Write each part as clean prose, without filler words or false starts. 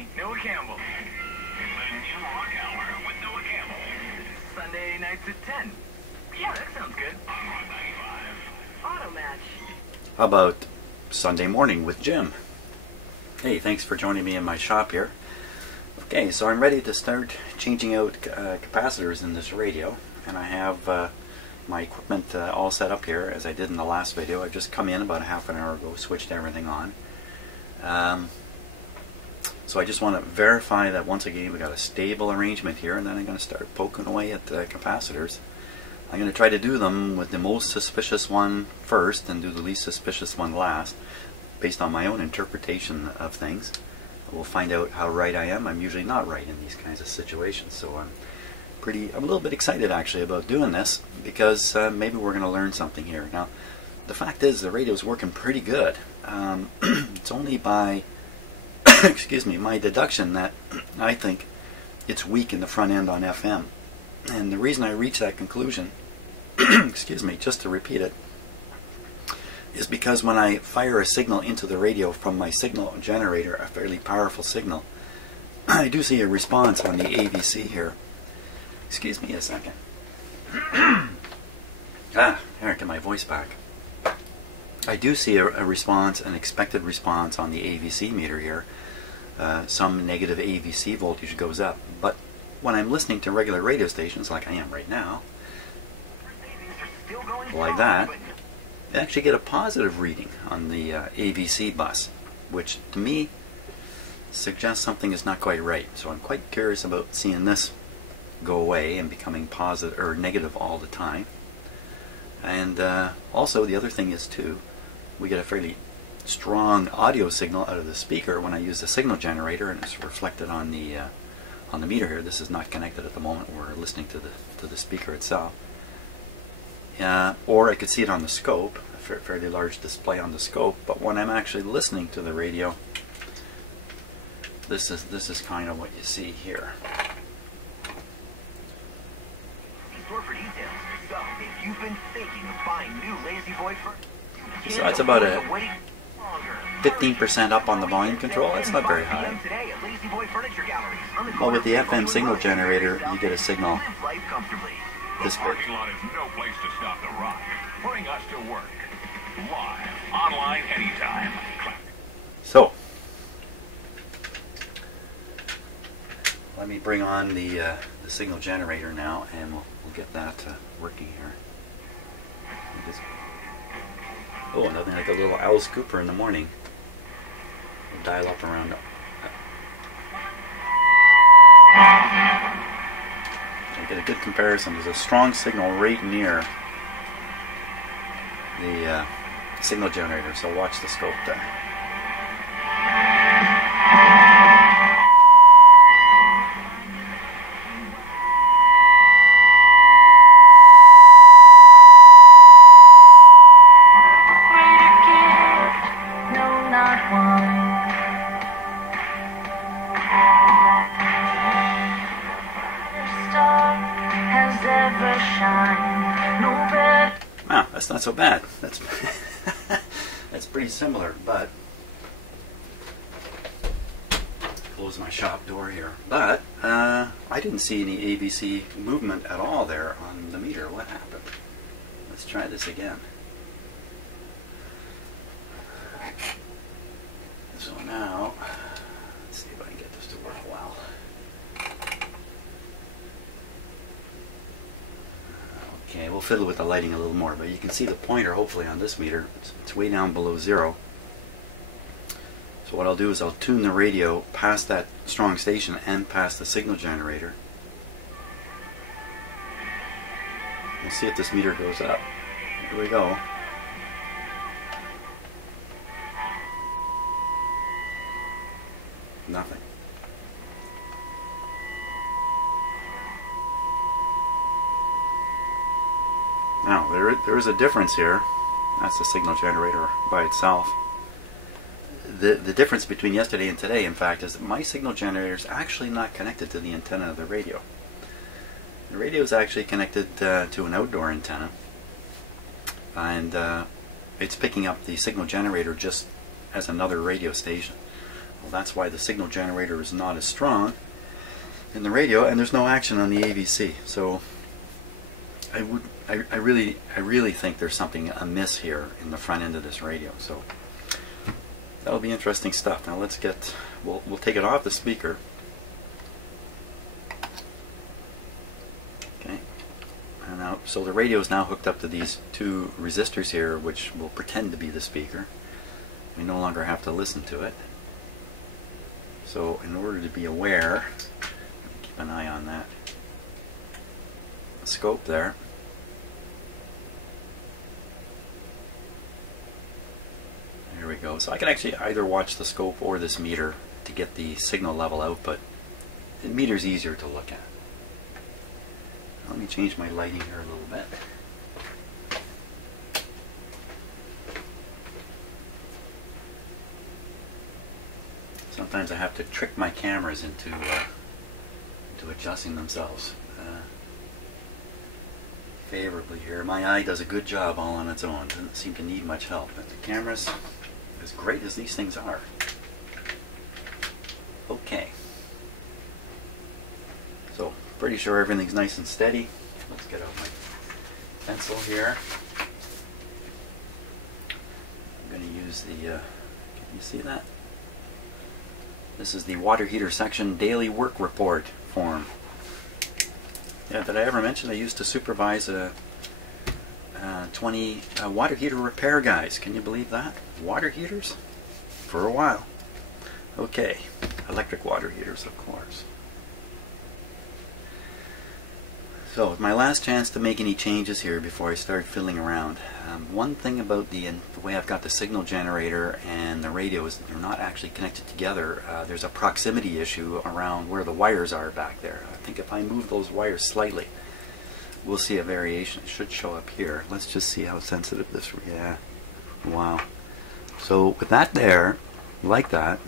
me, Noah Campbell. The new rock hour with Noah Campbell. Sunday nights at 10. Yeah, that sounds good. On Rock 95. Auto Match. How about Sunday morning with Jim? Hey, thanks for joining me in my shop here. Okay, so I'm ready to start changing out capacitors in this radio, and I have my equipment all set up here as I did in the last video. I've just come in about a half an hour ago, switched everything on. So I just want to verify that once again we got a stable arrangement here, and then I'm going to start poking away at the capacitors. I'm going to try to do them with the most suspicious one first and do the least suspicious one last, based on my own interpretation of things. We'll find out how right I am. I'm usually not right in these kinds of situations, so I'm a little bit excited actually about doing this, because maybe we're going to learn something here. Now, the fact is the radio's working pretty good. It's only by excuse me, my deduction that I think it's weak in the front end on FM. And the reason I reached that conclusion, excuse me, just to repeat it, is because when I fire a signal into the radio from my signal generator, a fairly powerful signal, I do see a response on the AVC here. Excuse me a second. Here, get my voice back. I do see a response, an expected response on the AVC meter here. Some negative AVC voltage goes up, but when I'm listening to regular radio stations like I am right now, like that, I actually get a positive reading on the AVC bus, which to me suggests something is not quite right. So I'm quite curious about seeing this go away and becoming positive or negative all the time. And also the other thing is too, we get a fairly strong audio signal out of the speaker when I use the signal generator, and it's reflected on the meter here. This is not connected at the moment. We're listening to the speaker itself. Or I could see it on the scope, a fairly large display on the scope. But when I'm actually listening to the radio, this is kind of what you see here. So that's about a 15% up on the volume control. That's not very high. Well, with the FM signal generator, you get a signal this big. So, let me bring on the signal generator now, and we'll get that working here. Oh, nothing like a little Alice Cooper in the morning. We'll dial up around. I get a good comparison. There's a strong signal right near the signal generator, so watch the scope there. Wow, that's not so bad. That's that's pretty similar, but close my shop door here. But I didn't see any AVC movement at all there on the meter. What happened? Let's try this again. So now, let's see if I can get this to work well. Okay, we'll fiddle with the lighting a little more, but you can see the pointer hopefully on this meter. It's way down below zero. So what I'll do is I'll tune the radio past that strong station and past the signal generator. We'll see if this meter goes up. Here we go. Nothing. Now, there is a difference here. That's the signal generator by itself. The difference between yesterday and today, in fact, is that my signal generator is actually not connected to the antenna of the radio. The radio is actually connected to an outdoor antenna, and it's picking up the signal generator just as another radio station. Well, that's why the signal generator is not as strong in the radio, and there's no action on the AVC. So I really think there's something amiss here in the front end of this radio. So that'll be interesting stuff. Now let's get, we'll take it off the speaker. Okay. And now, so the radio is now hooked up to these two resistors here, which will pretend to be the speaker. We no longer have to listen to it. So in order to be aware, keep an eye on that scope there. There we go. So I can actually either watch the scope or this meter to get the signal level output. The meter's easier to look at. Let me change my lighting here a little bit. Sometimes I have to trick my cameras into adjusting themselves favorably here. My eye does a good job all on its own. Doesn't seem to need much help. But the cameras, as great as these things are. Okay. So, pretty sure everything's nice and steady. Let's get out my pencil here. I'm going to use the, can you see that? This is the water heater section daily work report form. Yeah, did I ever mention I used to supervise 20 water heater repair guys? Can you believe that? Water heaters? For a while. Okay, electric water heaters, of course. So, it's my last chance to make any changes here before I start fiddling around. One thing about the way I've got the signal generator and the radio is that they're not actually connected together. There's a proximity issue around where the wires are back there. I think if I move those wires slightly, we'll see a variation. It should show up here. Let's just see how sensitive this, yeah, wow. So with that there, like that,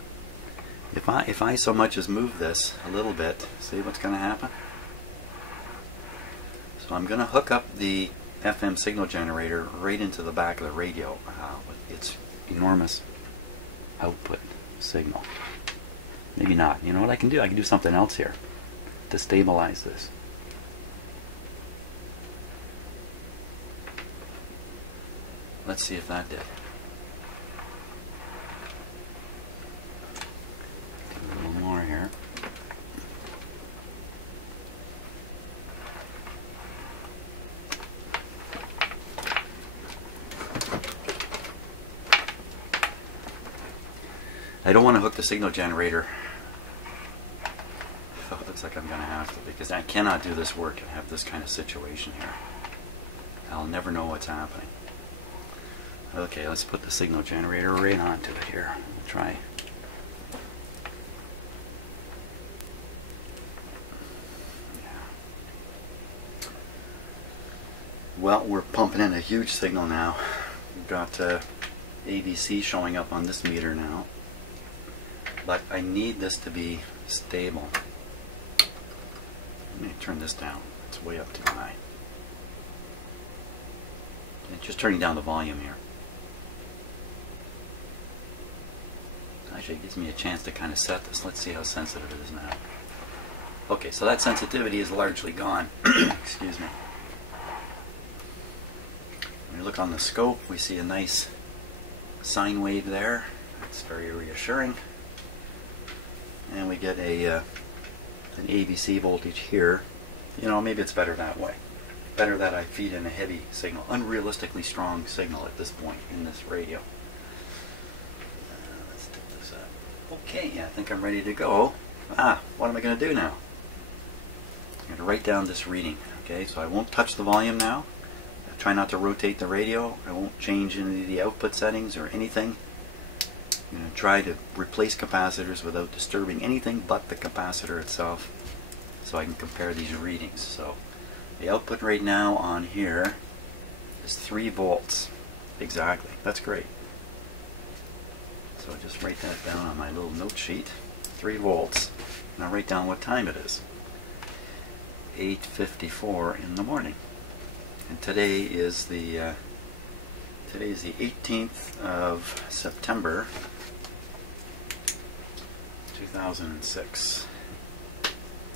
if I so much as move this a little bit, see what's going to happen? So I'm going to hook up the FM signal generator right into the back of the radio with its enormous output signal. Maybe not. You know what I can do? I can do something else here to stabilize this. Let's see if that did. A little more here. I don't want to hook the signal generator. Oh, it looks like I'm going to have to, because I cannot do this work and have this kind of situation here. I'll never know what's happening. Okay, let's put the signal generator right onto it here. We'll try. Yeah. Well, we're pumping in a huge signal now. We've got ABC showing up on this meter now. But I need this to be stable. Let me turn this down. It's way up too high. Okay, just turning down the volume here. Actually, it gives me a chance to kind of set this. Let's see how sensitive it is now. Okay, so that sensitivity is largely gone. Excuse me. When we look on the scope, we see a nice sine wave there. That's very reassuring. And we get an ABC voltage here. You know, maybe it's better that way. Better that I feed in a heavy signal, unrealistically strong signal at this point in this radio. Let's take this up. Okay, I think I'm ready to go. What am I going to do now? I'm going to write down this reading. Okay, so I won't touch the volume now. I try not to rotate the radio. I won't change any of the output settings or anything. I'm going to try to replace capacitors without disturbing anything but the capacitor itself, so I can compare these readings. So the output right now on here is 3 volts. Exactly. That's great. So just write that down on my little note sheet. 3 volts. Now write down what time it is. 8:54 in the morning. And today is the 18th of September 2006.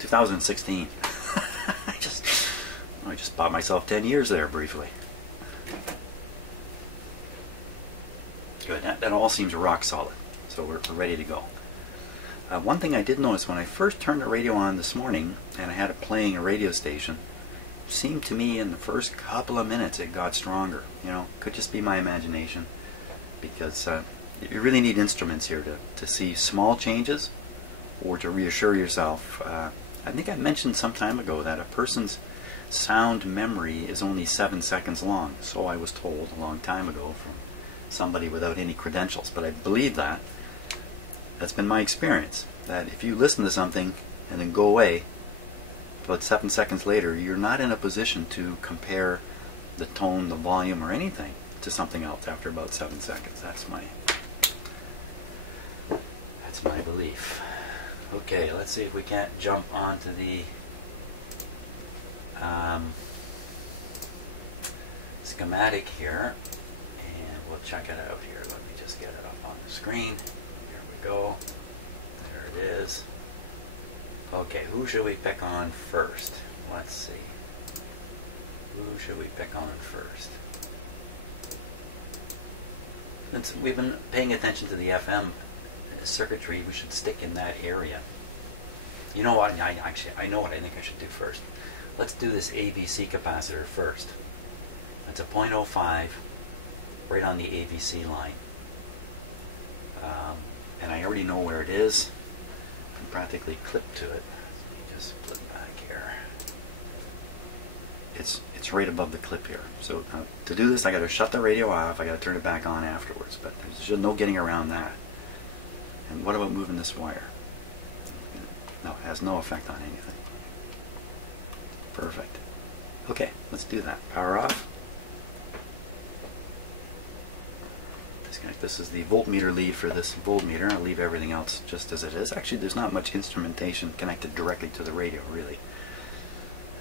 2016. I just bought myself 10 years there briefly. Good. That all seems rock solid. So we're ready to go. One thing I did notice when I first turned the radio on this morning and I had it playing a radio station, it seemed to me in the first couple of minutes it got stronger. You know, could just be my imagination, because you really need instruments here to see small changes or to reassure yourself. I think I mentioned some time ago that a person's sound memory is only 7 seconds long. So I was told a long time ago from somebody without any credentials, but I believe that. That's been my experience, that if you listen to something and then go away, about 7 seconds later, you're not in a position to compare the tone, the volume, or anything to something else after about 7 seconds. That's my belief. Okay, let's see if we can't jump onto the schematic here, and we'll check it out here. Let me just get it up on the screen. Here we go. There it is. Okay, who should we pick on first? Let's see. Who should we pick on first? Since we've been paying attention to the FM circuitry, we should stick in that area. You know what? I know what I think I should do first. Let's do this AVC capacitor first. It's a 0.05 right on the AVC line. And I already know where it is. I'm practically clipped to it. Let me just flip back here. It's right above the clip here. So to do this, I got to shut the radio off. I got to turn it back on afterwards. But there's just no getting around that. And what about moving this wire? No, it has no effect on anything. Perfect. Okay, let's do that. Power off. Disconnect. This is the voltmeter lead for this voltmeter. I'll leave everything else just as it is. Actually, there's not much instrumentation connected directly to the radio, really.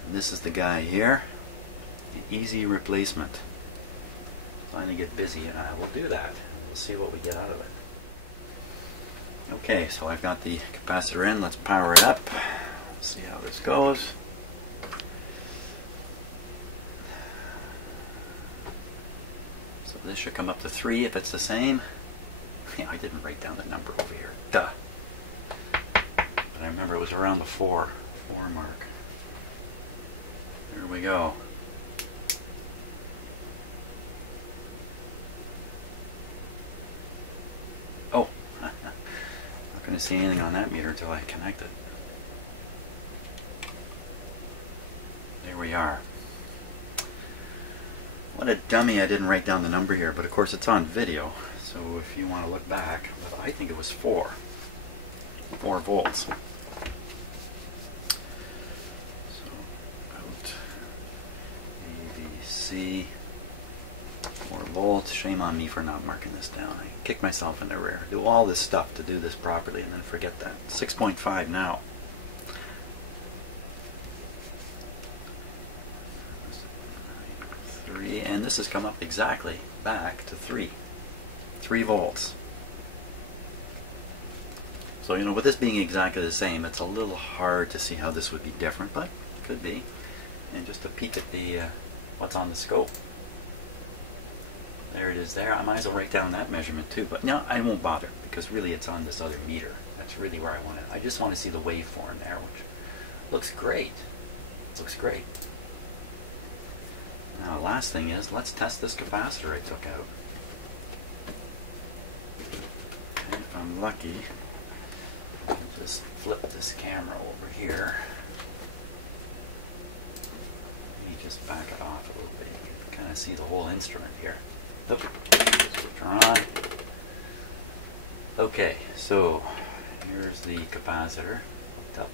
And this is the guy here. The easy replacement. Finally get busy, and I will do that. We'll see what we get out of it. Okay, so I've got the capacitor in. Let's power it up. See how this goes. So this should come up to 3 if it's the same. Yeah, I didn't write down the number over here. Duh. But I remember it was around the 4 mark. There we go. Oh. Not going to see anything on that meter until I connect it. There we are. What a dummy, I didn't write down the number here, but of course it's on video, so if you want to look back, but I think it was 4 volts. So out AVC 4 volts. Shame on me for not marking this down. I kicked myself in the rear. Do all this stuff to do this properly and then forget that. 6.5 now. And this has come up exactly back to 3 volts. So, you know, with this being exactly the same, it's a little hard to see how this would be different, but it could be. And just a peek at the what's on the scope. There it is there. I might as well write down that measurement too, but no, I won't bother because really it's on this other meter. That's really where I want it. I just want to see the waveform there, which looks great. Looks great. Now, last thing is, let's test this capacitor I took out. And if I'm lucky, I'll just flip this camera over here. Let me just back it off a little bit. You can kind of see the whole instrument here. Oop, switch her on. Okay, so here's the capacitor hooked up.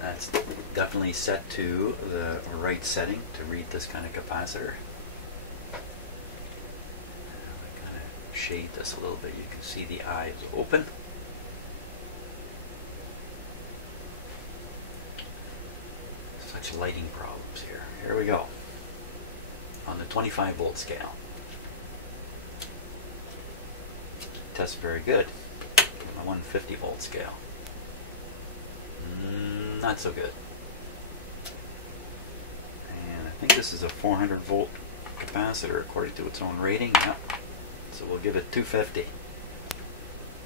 That's definitely set to the right setting to read this kind of capacitor. Kind of shade this a little bit. You can see the eyes open. Such lighting problems here. Here we go. On the 25 volt scale. tests very good. My 150 volt scale. Not so good. And I think this is a 400 volt capacitor according to its own rating. Yep. So we'll give it 250.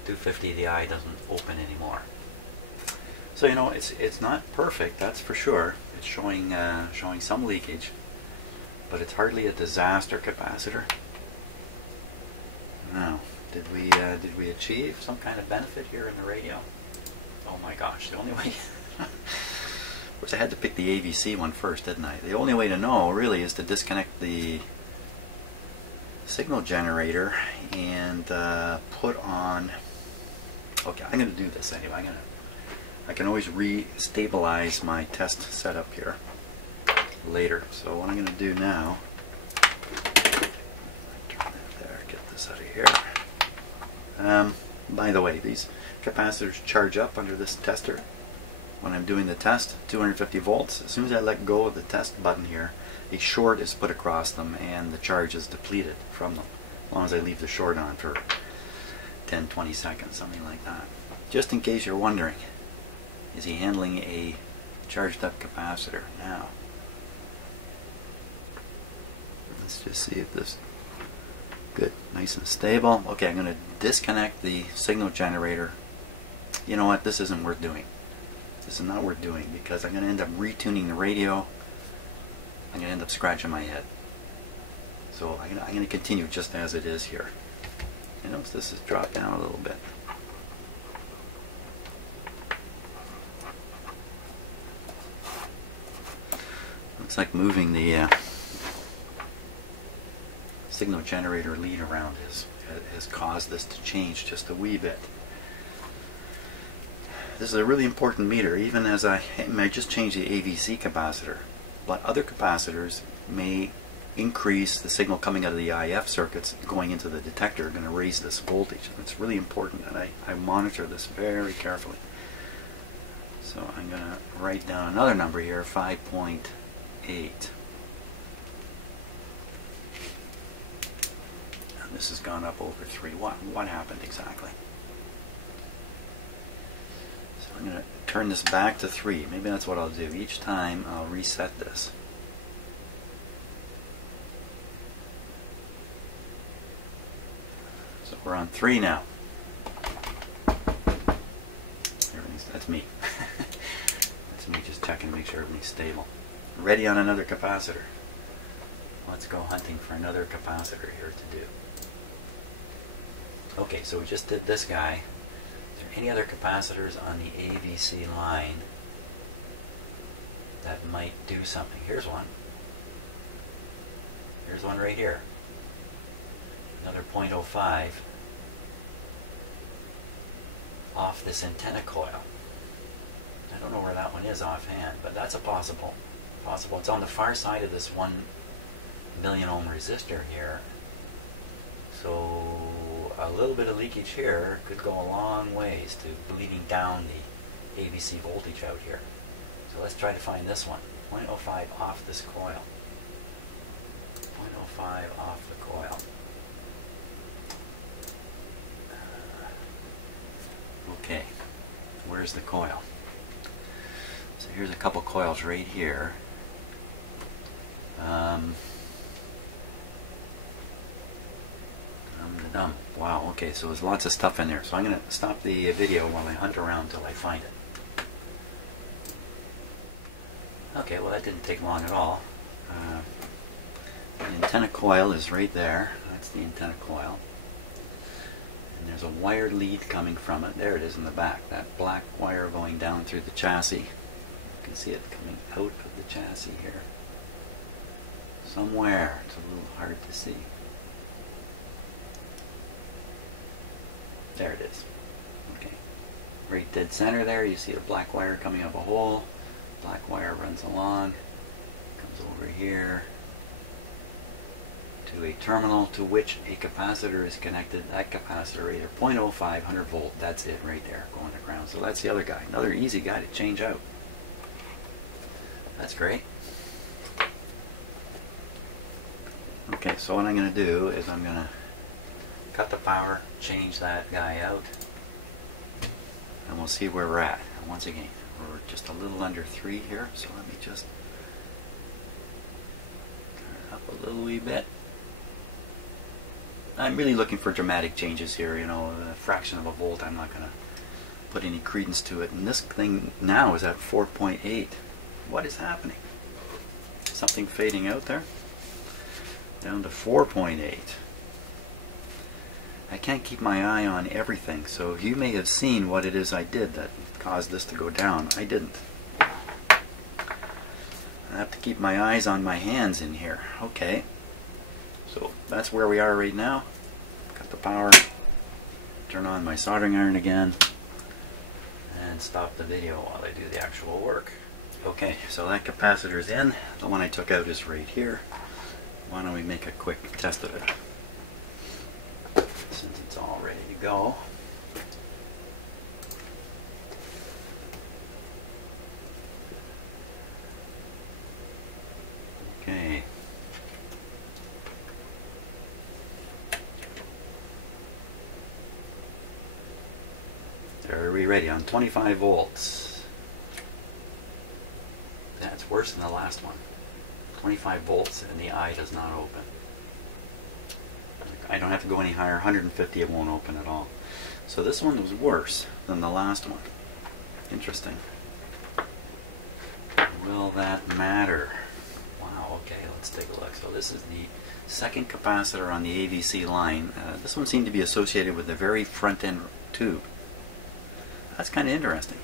250, the eye doesn't open anymore. So you know, it's not perfect, that's for sure. It's showing showing some leakage, but it's hardly a disaster capacitor. Now, did we achieve some kind of benefit here in the radio? Oh my gosh, the only way. Of course, I had to pick the AVC one first, didn't I? The only way to know really is to disconnect the signal generator and put on. Okay, I'm going to do this anyway. I can always re-stabilize my test setup here later. So what I'm going to do now, turn that there, get this out of here. By the way, these capacitors charge up under this tester when I'm doing the test, 250 volts. As soon as I let go of the test button here, a short is put across them and the charge is depleted from them, as long as I leave the short on for 10-20 seconds, something like that. Just in case you're wondering, is he handling a charged up capacitor? Now, let's just see if this, good, nice and stable. Okay, I'm going to disconnect the signal generator. You know what, this isn't worth doing. This is not worth doing because I'm going to end up retuning the radio. I'm going to end up scratching my head. So I'm going to continue just as it is here. You notice this has dropped down a little bit. Looks like moving the signal generator lead around has caused this to change just a wee bit. This is a really important meter, even as I just changed the AVC capacitor. But other capacitors may increase the signal coming out of the IF circuits going into the detector, going to raise this voltage. It's really important that I monitor this very carefully. So I'm going to write down another number here, 5.8. And this has gone up over 3. What happened exactly? So I'm going to turn this back to 3. Maybe that's what I'll do. Each time I'll reset this. So we're on 3 now. That's me. That's me just checking to make sure everything's stable. Ready on another capacitor. Let's go hunting for another capacitor here to do. Okay, so we just did this guy. Is there any other capacitors on the AVC line that might do something? Here's one. Here's one right here. Another 0.05 off this antenna coil. I don't know where that one is offhand, but that's a possible. It's on the far side of this 1 million ohm resistor here. So a little bit of leakage here could go a long ways to bleeding down the AVC voltage out here. So let's try to find this one. 0.05 off this coil. 0.05 off the coil. Okay, where's the coil? So here's a couple coils right here. Wow, okay, so there's lots of stuff in there. So I'm going to stop the video while I hunt around until I find it. Okay, well that didn't take long at all. The antenna coil is right there. That's the antenna coil. And there's a wire lead coming from it. There it is in the back. That black wire going down through the chassis. You can see it coming out of the chassis here. Somewhere. It's a little hard to see. There it is. Okay. Right dead center there, you see a black wire coming up a hole. Black wire runs along, comes over here to a terminal to which a capacitor is connected. That capacitor rated 0.05, 100 volt. That's it right there, going to ground. So that's the other guy. Another easy guy to change out. That's great. Okay, so what I'm going to do is I'm going to cut the power, change that guy out, and we'll see where we're at. And once again, we're just a little under 3 here, so let me just turn it up a little wee bit. I'm really looking for dramatic changes here, you know, a fraction of a volt. I'm not going to put any credence to it. And this thing now is at 4.8. What is happening? Something fading out there? Down to 4.8. I can't keep my eye on everything, so you may have seen what it is I did that caused this to go down. I didn't. I have to keep my eyes on my hands in here. Okay. So that's where we are right now. Cut the power, turn on my soldering iron again, and stop the video while I do the actual work. Okay, so that capacitor's in. The one I took out is right here. Why don't we make a quick test of it, since it's all ready to go. Okay. Are we ready on 25 volts? That's worse than the last one. 25 volts and the eye does not open. I don't have to go any higher. 150 it won't open at all. So this one was worse than the last one. Interesting. Will that matter? Wow, okay, let's take a look. So this is the second capacitor on the AVC line. This one seemed to be associated with the very front end tube. That's kind of interesting.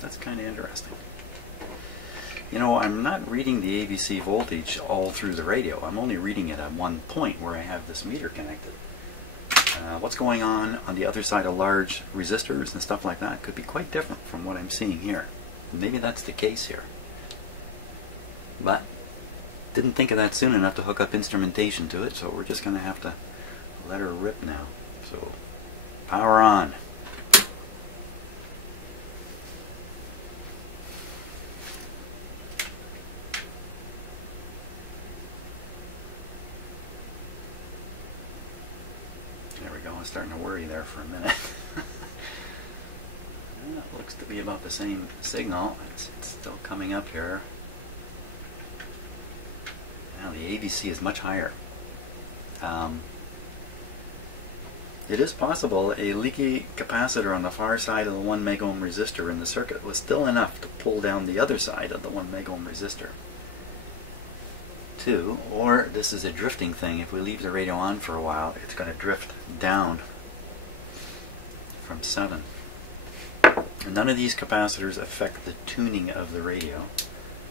That's kind of interesting. You know, I'm not reading the AVC voltage all through the radio. I'm only reading it at one point where I have this meter connected. What's going on the other side of large resistors and stuff like that could be quite different from what I'm seeing here. Maybe that's the case here. But didn't think of that soon enough to hook up instrumentation to it, so we're just going to have to let her rip now. So, power on. There we go. I was starting to worry there for a minute. It looks to be about the same signal. It's still coming up here. Now the AVC is much higher. It is possible a leaky capacitor on the far side of the 1 megohm resistor in the circuit was still enough to pull down the other side of the 1 megohm resistor. 2, or this is a drifting thing. If we leave the radio on for a while, it's going to drift down from 7. And none of these capacitors affect the tuning of the radio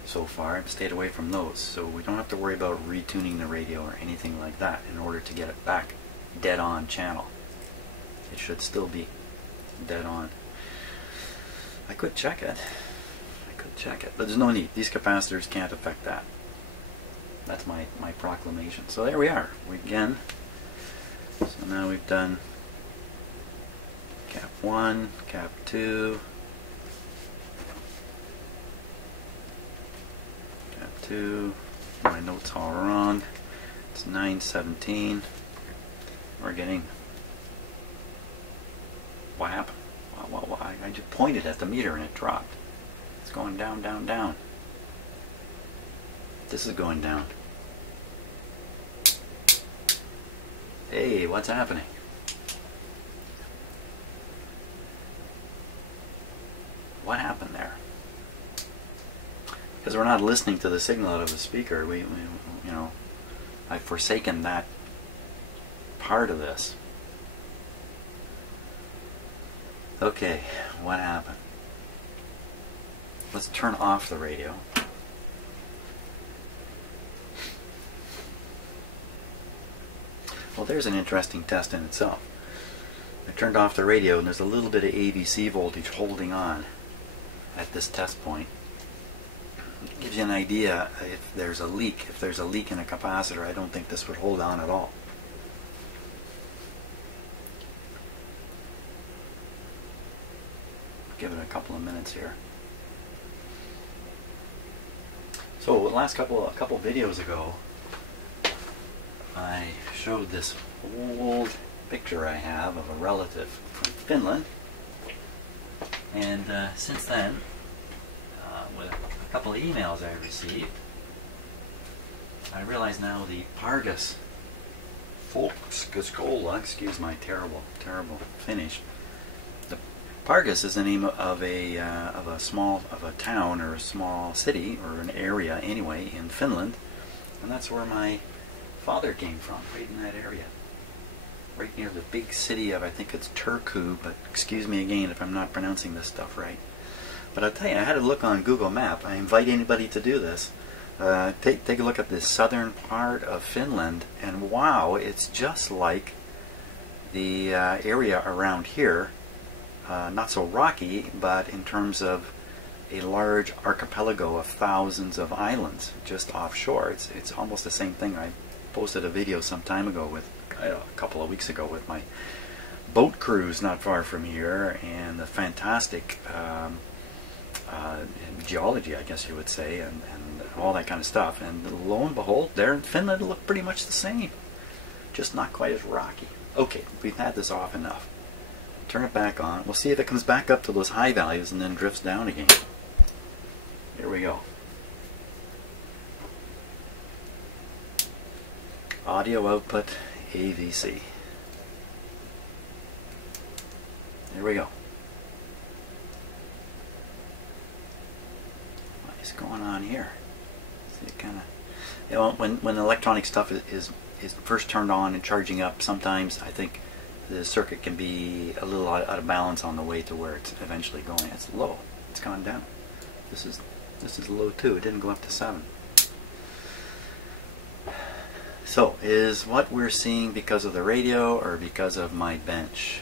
so far. I've stayed away from those, so we don't have to worry about retuning the radio or anything like that in order to get it back dead on channel. It should still be dead on. I could check it. But there's no need. These capacitors can't affect that. That's my proclamation. So there we are. So now we've done cap 1, cap 2, cap 2. My notes all wrong. It's 917. We're getting... What happened? I just pointed at the meter and it dropped. It's going down, down, down. This is going down. Hey, what's happening? What happened there? Because we're not listening to the signal out of the speaker. We you know, I've forsaken that part of this. Okay, what happened? Let's turn off the radio. Well, there's an interesting test in itself. I turned off the radio and there's a little bit of AVC voltage holding on at this test point. It gives you an idea if there's a leak. If there's a leak in a capacitor, I don't think this would hold on at all. Give it a couple of minutes here. So the last couple videos ago, I showed this old picture I have of a relative from Finland. And since then, with a couple of emails I received, I realize now the Pargas Folkskola, excuse my terrible Finnish. The Pargas is the name of a town or a small city or an area anyway in Finland, and that's where my father came from, right in that area, right near the big city of, I think it's Turku, but excuse me again if I'm not pronouncing this stuff right. But I'll tell you, I had a look on Google Map. I invite anybody to do this. Take a look at the southern part of Finland, and wow, it's just like the area around here. Not so rocky, but in terms of a large archipelago of thousands of islands just offshore. It's almost the same thing. I posted a video some time ago with, a couple of weeks ago, with my boat cruise not far from here, and the fantastic geology, I guess you would say, and all that kind of stuff. And lo and behold, there in Finland it looked pretty much the same, just not quite as rocky. Okay, we've had this off enough. Turn it back on. We'll see if it comes back up to those high values and then drifts down again. Here we go. Audio output AVC. There we go. What is going on here? See, it kind of, you know, when electronic stuff is first turned on and charging up, sometimes I think the circuit can be a little out of balance on the way to where it's eventually going. It's low. It's gone down. This is low too. It didn't go up to 7. So, is what we're seeing because of the radio or because of my bench?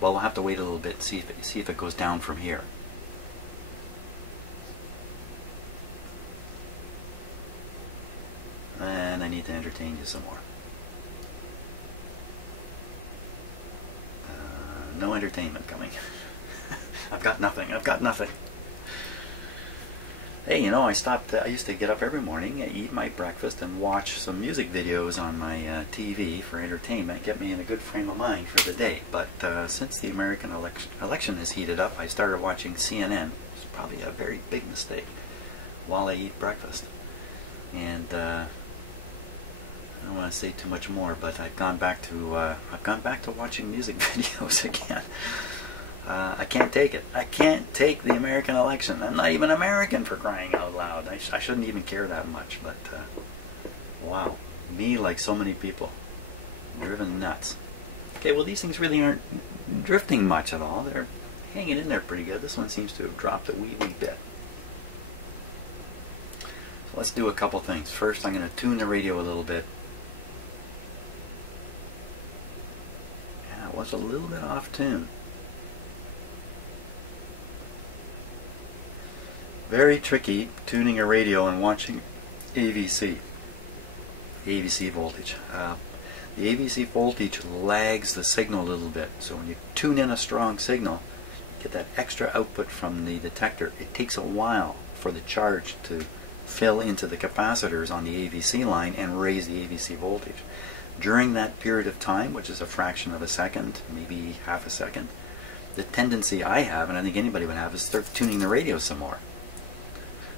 Well, we'll have to wait a little bit, see if it goes down from here. And I need to entertain you some more. No entertainment coming. I've got nothing. Hey, you know, I used to get up every morning, eat my breakfast, and watch some music videos on my TV for entertainment, get me in a good frame of mind for the day. But since the American election has heated up, I started watching CNN. It's probably a very big mistake while I eat breakfast. And I don't want to say too much more, but I've gone back to watching music videos again. I can't take it. I can't take the American election. I'm not even American, for crying out loud. I shouldn't even care that much, but wow. Me, like so many people, driven nuts. Okay, well, these things really aren't drifting much at all. They're hanging in there pretty good. This one seems to have dropped a wee bit. So let's do a couple things. First, I'm going to tune the radio a little bit. Yeah, it was a little bit off tune. Very tricky tuning a radio and watching AVC voltage. The AVC voltage lags the signal a little bit, so when you tune in a strong signal, get that extra output from the detector. It takes a while for the charge to fill into the capacitors on the AVC line and raise the AVC voltage. During that period of time, which is a fraction of a second, maybe half a second, the tendency I have, and I think anybody would have, is start tuning the radio some more.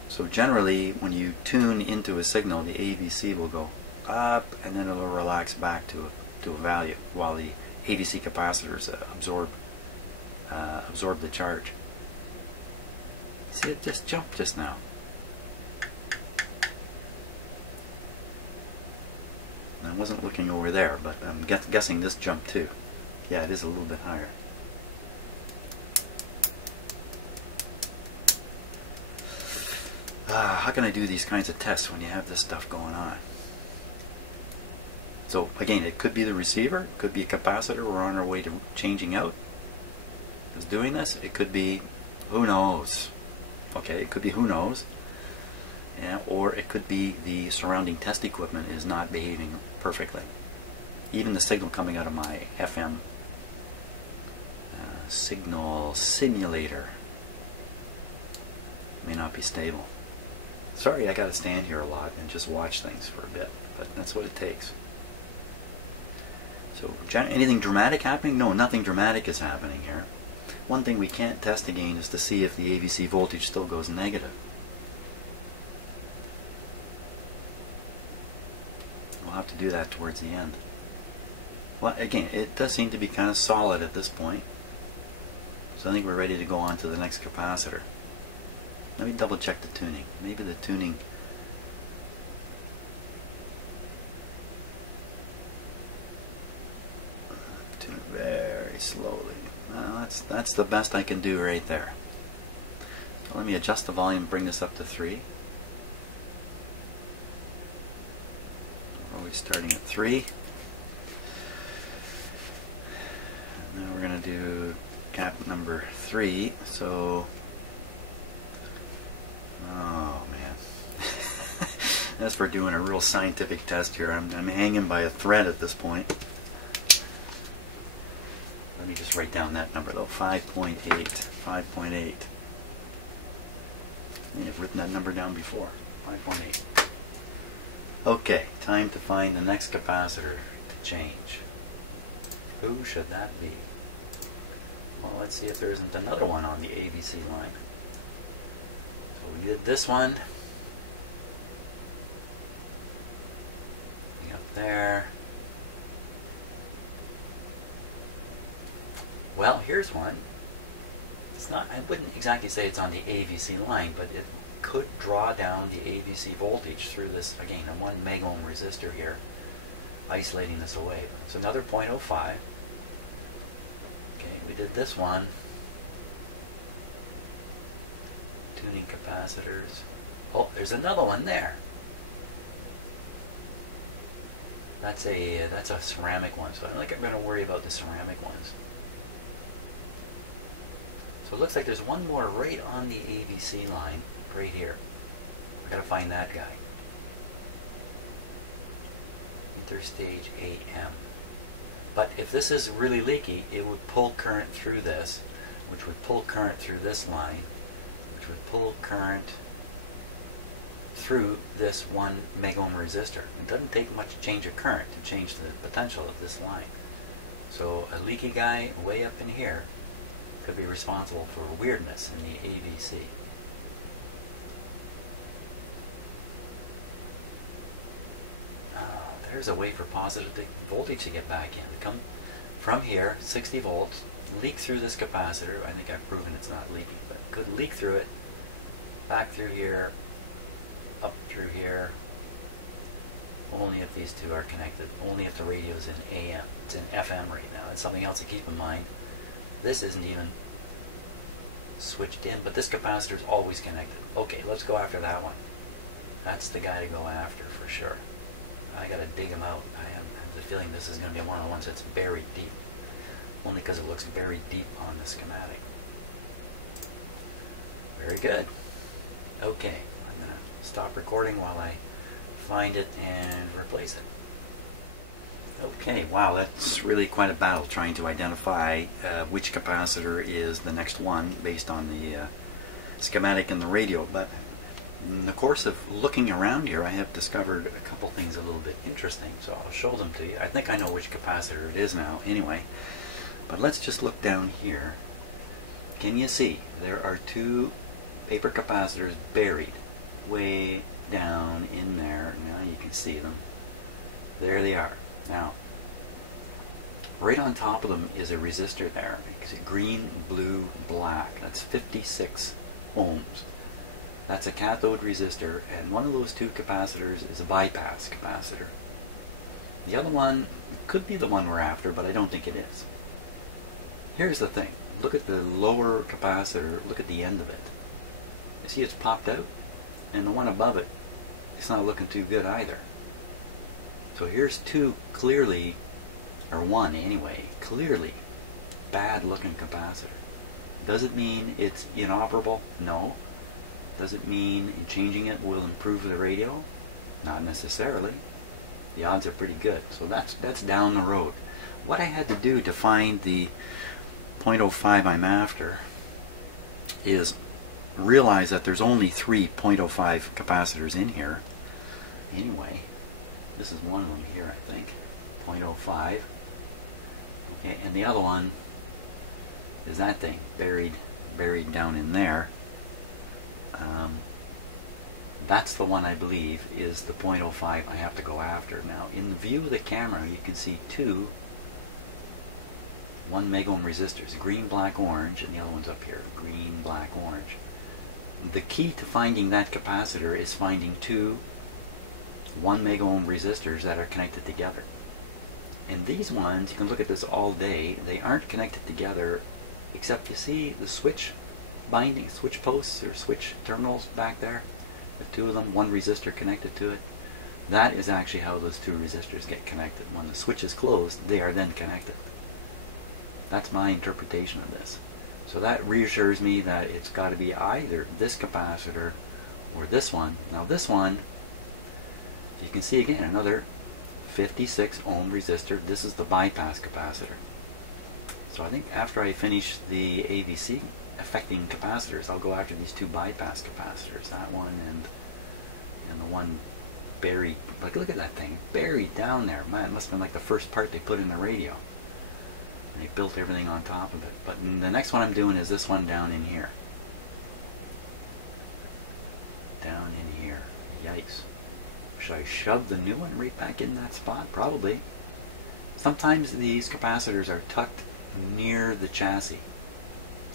So generally, when you tune into a signal, the AVC will go up, and then it'll relax back to a value, while the AVC capacitors absorb the charge. See, it just jumped just now. I wasn't looking over there, but I'm guessing this jumped too. Yeah, it is a little bit higher. How can I do these kinds of tests when you have this stuff going on? So again, it could be the receiver, it could be a capacitor we're on our way to changing out. It's doing this. It could be, who knows? Okay, it could be who knows. Yeah, or it could be the surrounding test equipment is not behaving perfectly. Even the signal coming out of my FM signal simulator may not be stable. Sorry, I gotta stand here a lot and just watch things for a bit. but that's what it takes. So anything dramatic happening? No, nothing dramatic is happening here. One thing we can't test again is to see if the AVC voltage still goes negative. We'll have to do that towards the end. Well, again, it does seem to be kind of solid at this point. So I think we're ready to go on to the next capacitor. Let me double check the tuning. Maybe the tuning... Tune very slowly. Well, that's the best I can do right there. So let me adjust the volume, bring this up to 3. We're always starting at 3. And now we're going to do cap number 3. So, oh man, as for doing a real scientific test here, I'm hanging by a thread at this point. Let me just write down that number though, 5.8, 5.8. I've written that number down before, 5.8. Okay, time to find the next capacitor to change. Who should that be? Well, let's see if there isn't another one on the AVC line. So we did this one. Up there. Well, here's one. It's not, I wouldn't exactly say it's on the AVC line, but it could draw down the AVC voltage through this, again, a 1 megohm resistor here, isolating this away. It's another 0.05. Okay, we did this one. Tuning capacitors. Oh, there's another one there. That's a ceramic one, so I don't think I'm going to worry about the ceramic ones. So it looks like there's one more right on the AVC line, right here. We've got to find that guy. Interstage AM. But if this is really leaky, it would pull current through this, which would pull current through this line, which would pull current through this 1 megohm resistor. It doesn't take much change of current to change the potential of this line. So a leaky guy way up in here could be responsible for weirdness in the AVC. There's a way for positive voltage to get back in. To come from here, 60 volts, leak through this capacitor. I think I've proven it's not leaking, but it could leak through it, back through here, up through here. Only if these two are connected. Only if the radio's in AM. It's in FM right now. That's something else to keep in mind. This isn't even switched in, but this capacitor is always connected. Okay, let's go after that one. That's the guy to go after for sure. I gotta dig him out. I have the feeling this is going to be one of the ones that's buried deep. Only because it looks buried deep on the schematic. Very good. Okay, I'm going to stop recording while I find it and replace it. Okay, wow, that's really quite a battle trying to identify which capacitor is the next one based on the schematic in the radio. But in the course of looking around here, I have discovered a couple things a little bit interesting, so I'll show them to you. I think I know which capacitor it is now anyway, but let's just look down here. Can you see there are 2 paper capacitors buried way down in there? Now you can see them. There they are. Now, right on top of them is a resistor there. You see green, blue, black. That's 56 ohms. That's a cathode resistor, and one of those 2 capacitors is a bypass capacitor. The other one could be the one we're after, but I don't think it is. Here's the thing. Look at the lower capacitor. Look at the end of it. You see it's popped out? And the one above it, it's not looking too good either. So here's 2 clearly, or 1 anyway, clearly bad looking capacitor. Does it mean it's inoperable? No. Does it mean changing it will improve the radio? Not necessarily. The odds are pretty good. So that's down the road. What I had to do to find the 0.05 I'm after is realize that there's only 3 0.05 capacitors in here anyway. This is one of them here, I think. 0.05. Okay, and the other one is that thing buried down in there. That's the one I believe is the 0.05 I have to go after. Now, in the view of the camera, you can see two 1 megohm resistors, green, black, orange, and the other one's up here, green, black, orange. The key to finding that capacitor is finding two 1 megohm resistors that are connected together. And these ones, you can look at this all day, they aren't connected together, except you see the switch binding, switch posts or switch terminals back there. The two of them, one resistor connected to it. That is actually how those two resistors get connected. When the switch is closed, they are then connected. That's my interpretation of this. So that reassures me that it's got to be either this capacitor or this one. Now this one, you can see again another 56 ohm resistor. This is the bypass capacitor. So I think after I finish the AVC affecting capacitors, I'll go after these two bypass capacitors, that one and the one buried. Like, look at that thing buried down there. Man, it must have been like the first part they put in the radio. And they built everything on top of it. But the next one I'm doing is this one down in here. Down in here. Yikes. Should I shove the new one right back in that spot? Probably. Sometimes these capacitors are tucked near the chassis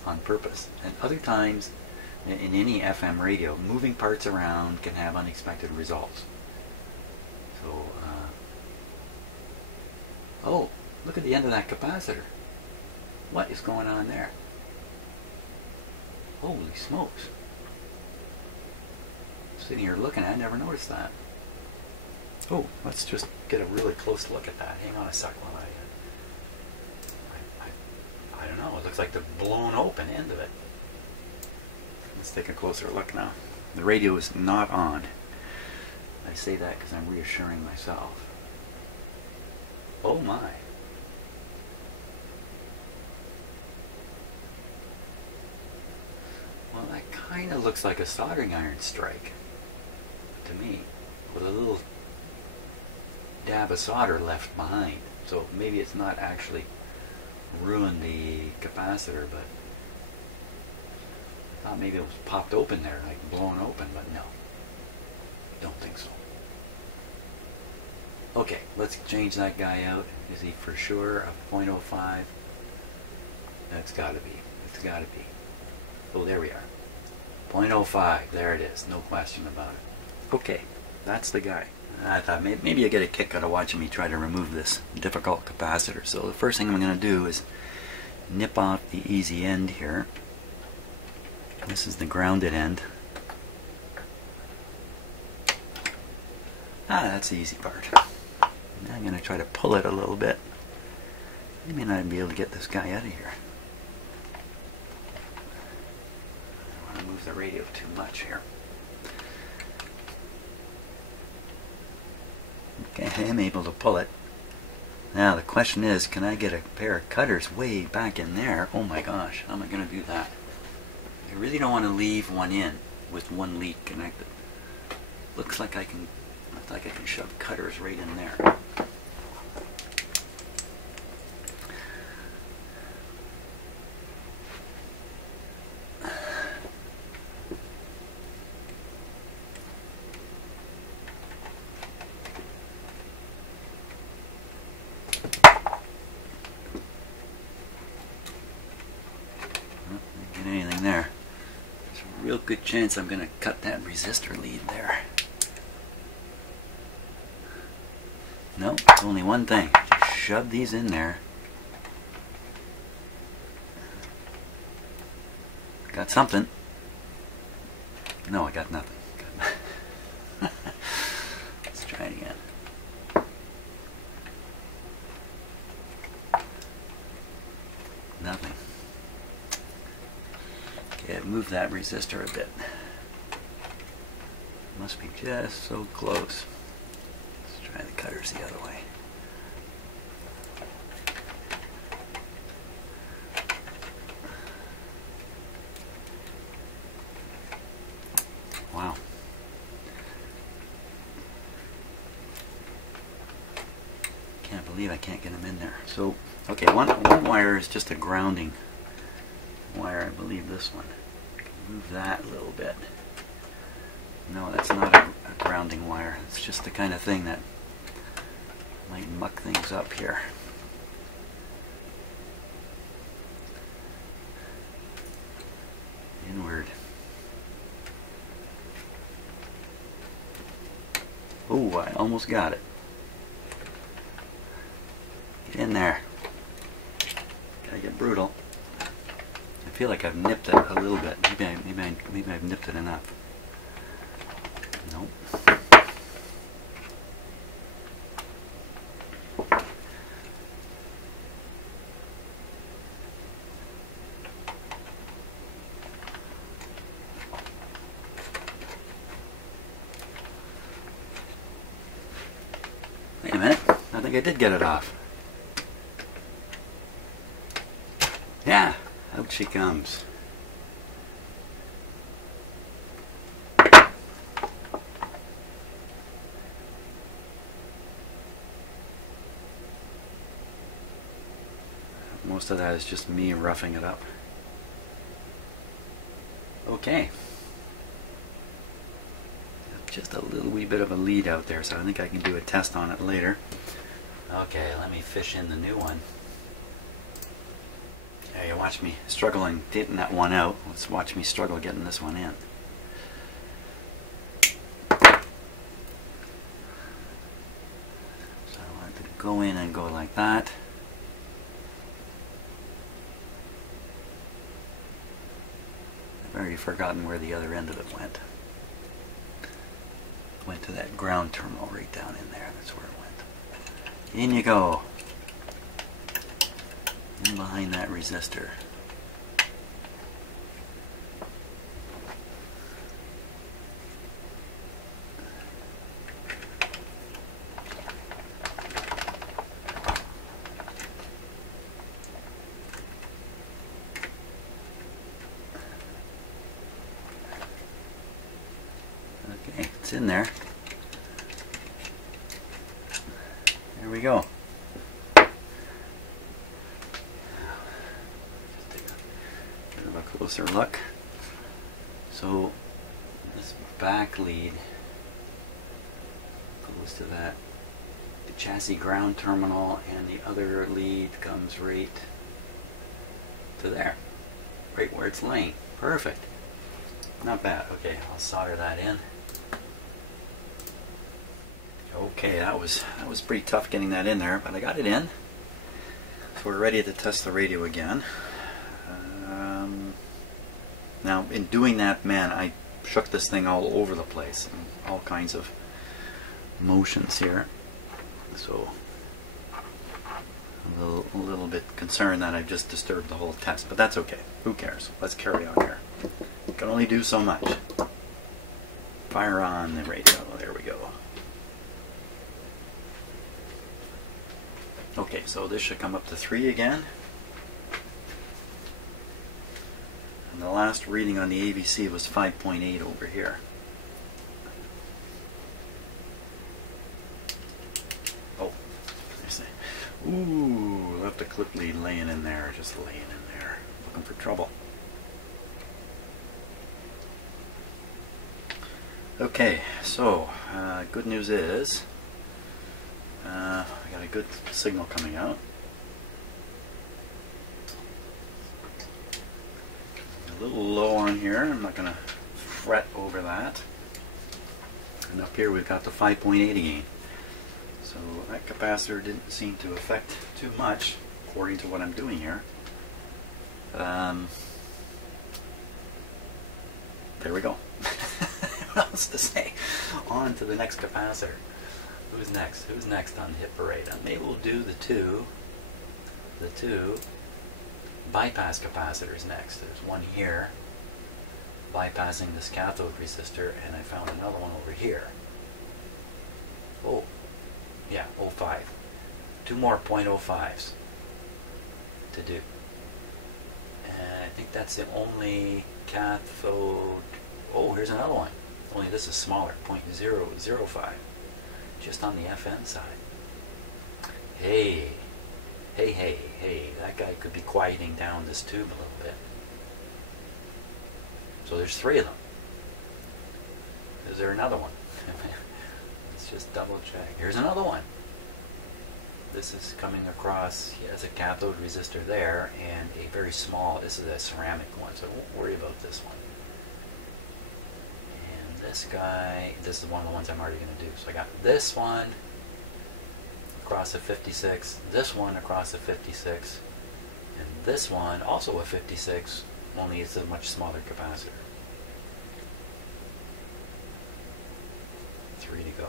on purpose, and other times in any FM radio, moving parts around can have unexpected results. So oh, look at the end of that capacitor. What is going on there? Holy smokes. Sitting here looking at it, I never noticed that. Oh, let's just get a really close look at that. Hang on a sec while I don't know, it looks like the blown open end of it. Let's take a closer look now. The radio is not on. I say that because I'm reassuring myself. Oh my. Well, that kind of looks like a soldering iron strike to me, with a little dab of solder left behind. So maybe it's not actually ruined the capacitor, but I thought maybe it was popped open there, like blown open, but no. Don't think so. Okay, let's change that guy out. Is he for sure a 0.05? That's gotta be. It's gotta be. Oh, there we are. 0.05. There it is. No question about it. Okay, that's the guy. I thought maybe you get a kick out of watching me try to remove this difficult capacitor. So the first thing I'm going to do is nip off the easy end here. This is the grounded end. That's the easy part. Now I'm going to try to pull it a little bit. I may not be able to get this guy out of here. I don't want to move the radio too much here. Okay, I am able to pull it. Now the question is, can I get a pair of cutters way back in there? Oh my gosh, how am I going to do that? I really don't want to leave one in with one lead connected. Looks like I can shove cutters right in there. Anything there. There's a real good chance I'm going to cut that resistor lead there. No, there's only one thing. Just shove these in there. Got something. No, I got nothing. Let's try it again. Nothing. Okay, I've moved that resistor a bit. Must be just so close. Let's try the cutters the other way. Wow. can't believe I can't get them in there. So, okay, one wire is just a grounding wire. I believe this one. Move that a little bit. No, that's not a grounding wire. It's just the kind of thing that might muck things up here. Inward. Oh, I almost got it. Get in there. Gotta get brutal. I feel like I've nipped it a little bit. Maybe I've nipped it enough. Nope. Wait a minute. I think I did get it off. Yeah, out she comes. Most of that is just me roughing it up. Okay. Just a little wee bit of a lead out there, so I think I can do a test on it later. Okay, let me fish in the new one. Yeah, you watch me struggling getting that one out. Let's watch me struggle getting this one in. So I want to go in and go like that. I've already forgotten where the other end of it went. Went to that ground terminal right down in there. That's where it went. In you go. In behind that resistor. Okay, it's in there. There we go. Bit of a closer look. So this back lead goes to that the chassis ground terminal, and the other lead comes right to there, right where it's laying. Perfect. Not bad. Okay, I'll solder that in. Okay, that was pretty tough getting that in there, but I got it in. So we're ready to test the radio again. Now, in doing that, man, I shook this thing all over the place, and all kinds of motions here. So I'm a little bit concerned that I've just disturbed the whole test, but that's okay. Who cares? Let's carry on here. Can only do so much. Fire on the radio. There we go. Okay, so this should come up to 3 again. And the last reading on the AVC was 5.8 over here. Oh, there's a, ooh, left a clip lead laying in there, just laying in there, looking for trouble. Okay, so good news is I got a good signal coming out. A little low on here. I'm not going to fret over that. And up here we've got the 5.8 again. So that capacitor didn't seem to affect too much, according to what I'm doing here. There we go. What else to say? On to the next capacitor. Who's next? Who's next on the hit parade? Maybe we'll do the two bypass capacitors next. There's one here bypassing this cathode resistor, and I found another one over here. Oh, yeah, 0.5. 2 more 0.05s to do. And I think that's the only cathode. Oh, here's another one. Only this is smaller, 0.005. Just on the FN side. Hey, that guy could be quieting down this tube a little bit. So there's 3 of them. Is there another one? Let's just double check. Here's another one. This is coming across, he has a cathode resistor there and a very small, this is a ceramic one, so don't worry about this one. And this guy, this is one of the ones I'm already going to do. So I got this one across a 56, this one across a 56, and this one also a 56, only it's a much smaller capacitor. 3 to go.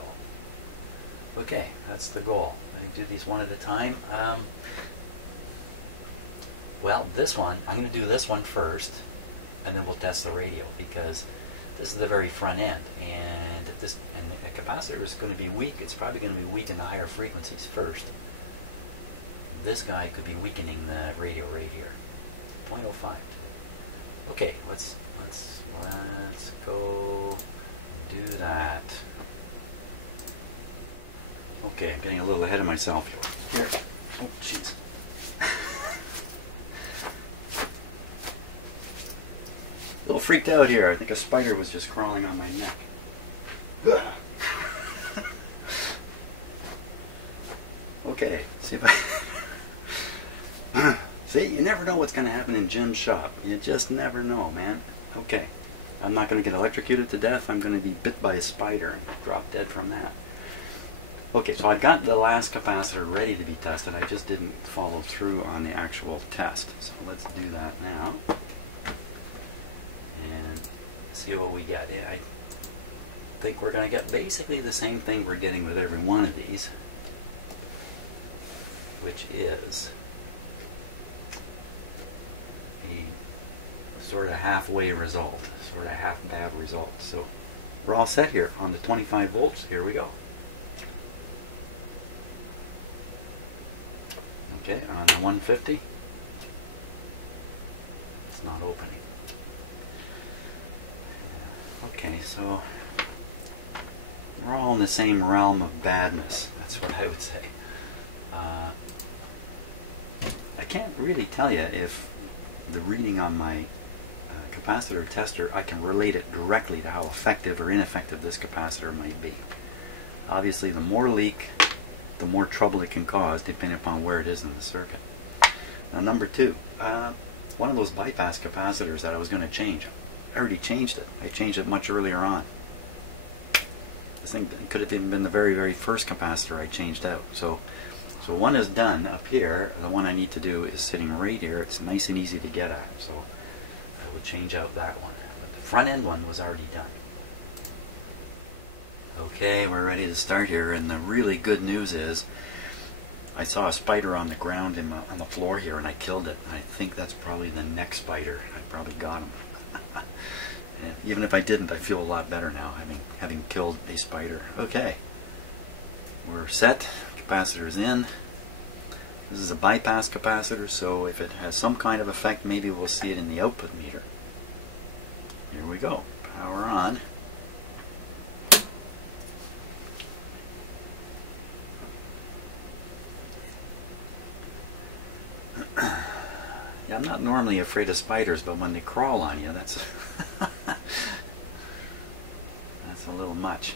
Okay, that's the goal. I do these one at a time. Well, this one, I'm going to do this one first, and then we'll test the radio, because this is the very front end, and the capacitor is going to be weak. It's probably going to be weak in the higher frequencies first. This guy could be weakening the radio right here. 0.05. Okay, let's go do that. Okay, I'm getting a little ahead of myself here. Oh, jeez. A little freaked out here. I think a spider was just crawling on my neck. Okay, see if I... See, you never know what's going to happen in Jim's shop. You just never know, man. Okay, I'm not going to get electrocuted to death. I'm going to be bit by a spider and drop dead from that. Okay, so I've got the last capacitor ready to be tested. I just didn't follow through on the actual test. So let's do that now. And see what we get. Yeah, I think we're going to get basically the same thing we're getting with every one of these, which is a sort of halfway result, sort of half bad result. So we're all set here on the 25 volts. Here we go. Okay, on the 150, it's not opening. Okay, so we're all in the same realm of badness. That's what I would say. I can't really tell you if the reading on my capacitor tester, I can relate it directly to how effective or ineffective this capacitor might be. Obviously, the more leak, the more trouble it can cause depending upon where it is in the circuit. Now, number 2, one of those bypass capacitors that I was going to change, I already changed it. I changed it much earlier on. This thing could have even been the very, very first capacitor I changed out. So one is done up here. The one I need to do is sitting right here. It's nice and easy to get at. So I will change out that one. But the front end one was already done. Okay, we're ready to start here, and the really good news is I saw a spider on the ground on the floor here, and I killed it. I think that's probably the next spider. I probably got him. And even if I didn't, I feel a lot better now, having killed a spider. Okay, we're set. Capacitor's in. This is a bypass capacitor, so if it has some kind of effect, maybe we'll see it in the output meter. Here we go. Power on. Yeah, I'm not normally afraid of spiders, but when they crawl on you, that's that's a little much.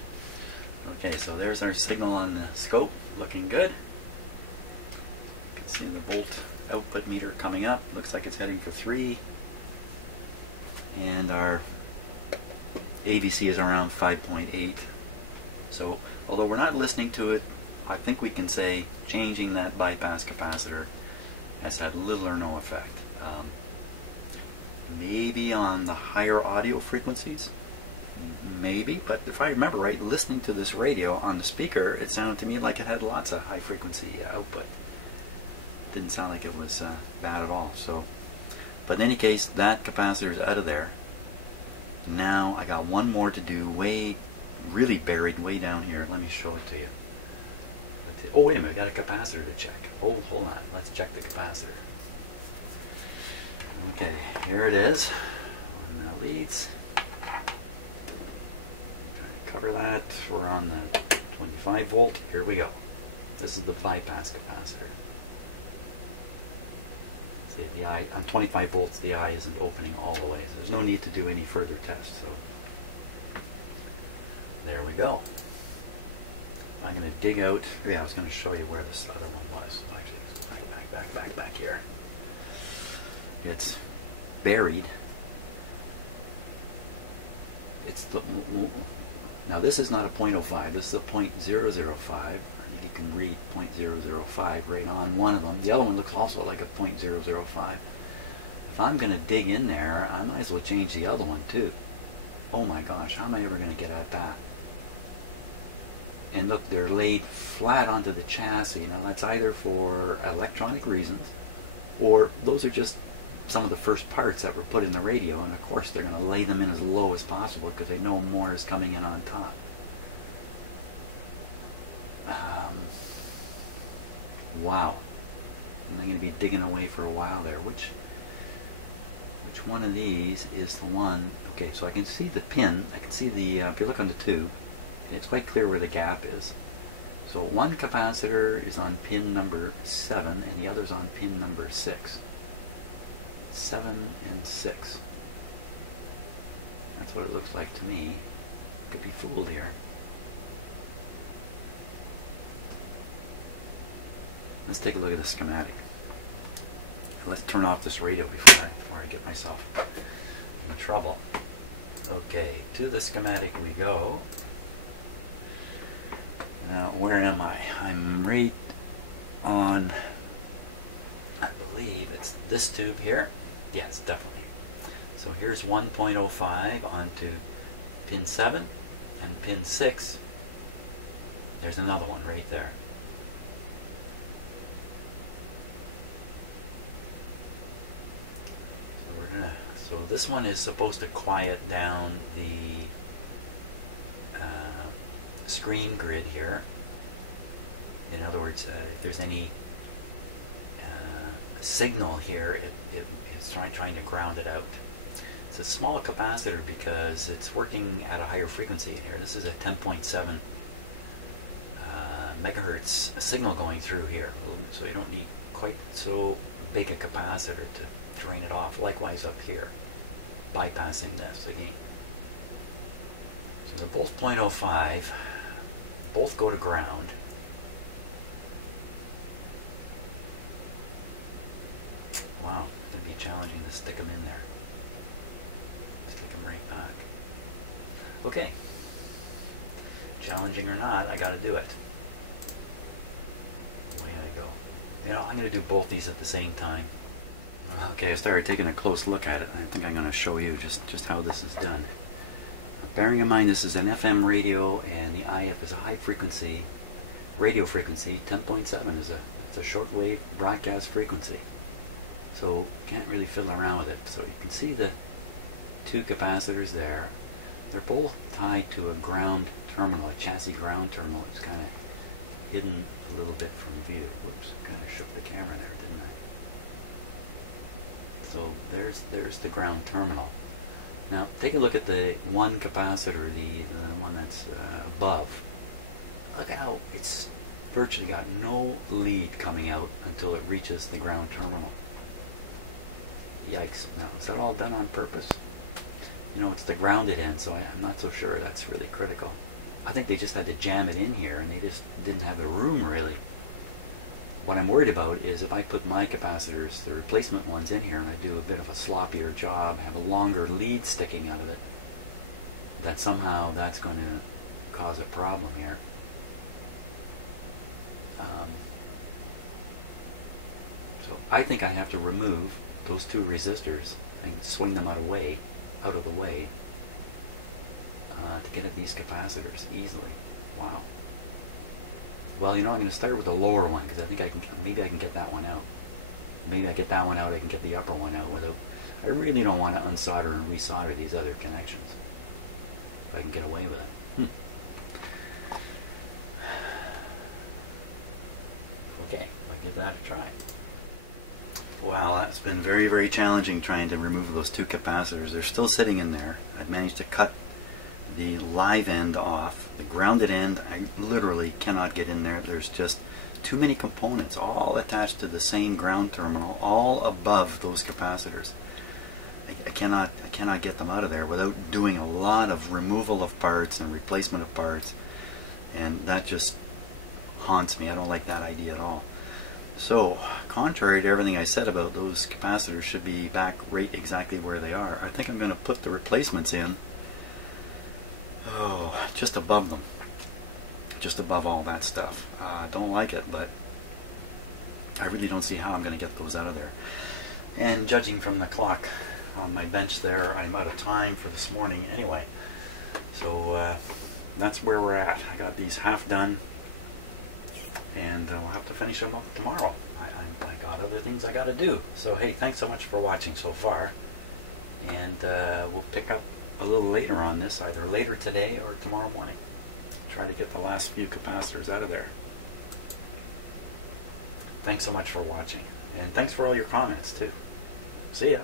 Okay, so there's our signal on the scope, looking good. You can see the volt output meter coming up. Looks like it's heading for 3. And our AVC is around 5.8. So, although we're not listening to it, I think we can say changing that bypass capacitor has had little or no effect. Maybe on the higher audio frequencies, maybe, but if I remember right, listening to this radio on the speaker, it sounded to me like it had lots of high frequency output. Didn't sound like it was bad at all. So, but in any case, that capacitor is out of there. Now I got one more to do, really buried way down here. Let me show it to you. Oh, wait a minute, we got a capacitor to check. Hold on, let's check the capacitor. Okay, here it is. And that leads. Cover that. We're on the 25 volt. Here we go. This is the bypass capacitor. See, the eye, on 25 volts, the eye isn't opening all the way, so there's no need to do any further tests. So there we go. I'm going to dig out, yeah, I was going to show you where this other one was. Actually, back here. It's buried. It's the, now this is not a 0.05, this is a 0.005. You can read 0.005 right on one of them. The other one looks also like a 0.005. If I'm going to dig in there, I might as well change the other one too. Oh my gosh, how am I ever going to get at that? And look, they're laid flat onto the chassis. Now that's either for electronic reasons, or those are just some of the first parts that were put in the radio, and of course they're going to lay them in as low as possible because they know more is coming in on top. Wow. And I'm going to be digging away for a while there. Which one of these is the one? Okay, so I can see the pin. I can see the, if you look on the tube, it's quite clear where the gap is. So one capacitor is on pin number 7 and the other's on pin number 6. 7 and 6. That's what it looks like to me. Could be fooled here. Let's take a look at the schematic. Let's turn off this radio before I get myself in trouble. Okay, to the schematic we go. Now, where am I? I'm right on, I believe it's this tube here. Yes, definitely. So here's 1.05 onto pin 7 and pin 6. There's another one right there. So this one is supposed to quiet down the screen grid here. In other words, if there's any signal here, it's trying to ground it out. It's a small capacitor because it's working at a higher frequency here. This is a 10.7 megahertz signal going through here, so you don't need quite so big a capacitor to drain it off. Likewise up here, bypassing this again. So they're both 0.05, both go to ground. Wow, it'd be challenging to stick them in there. Stick them right back. Okay, challenging or not, I gotta do it. Away I go. You know, I'm gonna do both these at the same time. Okay, I started taking a close look at it. I think I'm going to show you just how this is done. Bearing in mind this is an FM radio and the IF is a high frequency radio frequency. 10.7 is it's a shortwave broadcast frequency. So can't really fiddle around with it. So you can see the two capacitors there. They're both tied to a ground terminal, a chassis ground terminal. It's kind of hidden a little bit from view. Whoops, kind of shook the camera there, didn't I? So there's the ground terminal. Now take a look at the one capacitor, the one that's above. Look at how it's virtually got no lead coming out until it reaches the ground terminal. Yikes. Now, is that all done on purpose? You know, it's the grounded end, so I'm not so sure that's really critical. I think they just had to jam it in here and they just didn't have the room really. What I'm worried about is if I put my capacitors, the replacement ones, in here and I do a bit of a sloppier job, have a longer lead sticking out of it, that somehow that's going to cause a problem here. So I think I have to remove those two resistors and swing them out of the way to get at these capacitors easily. Wow. Well, you know, I'm going to start with the lower one because I think maybe I can get that one out. Maybe I get that one out, I can get the upper one out without. I really don't want to unsolder and resolder these other connections if I can get away with it. Okay, I'll give that a try. Wow, that's been very, very challenging trying to remove those two capacitors. They're still sitting in there. I've managed to cut the live end off. The grounded end, I literally cannot get in there. There's just too many components all attached to the same ground terminal, all above those capacitors. I cannot get them out of there without doing a lot of removal of parts and replacement of parts, and that just haunts me. I don't like that idea at all. So, contrary to everything I said about those capacitors should be back right exactly where they are, I think I'm going to put the replacements in, just above them. Just above all that stuff. I don't like it, but I really don't see how I'm going to get those out of there. And judging from the clock on my bench there, I'm out of time for this morning anyway. So that's where we're at. I got these half done, and we'll have to finish them up tomorrow. I got other things I got to do. So hey, thanks so much for watching so far, and we'll pick up a little later on this, either later today or tomorrow morning. Try to get the last few capacitors out of there. Thanks so much for watching, and thanks for all your comments too. See ya.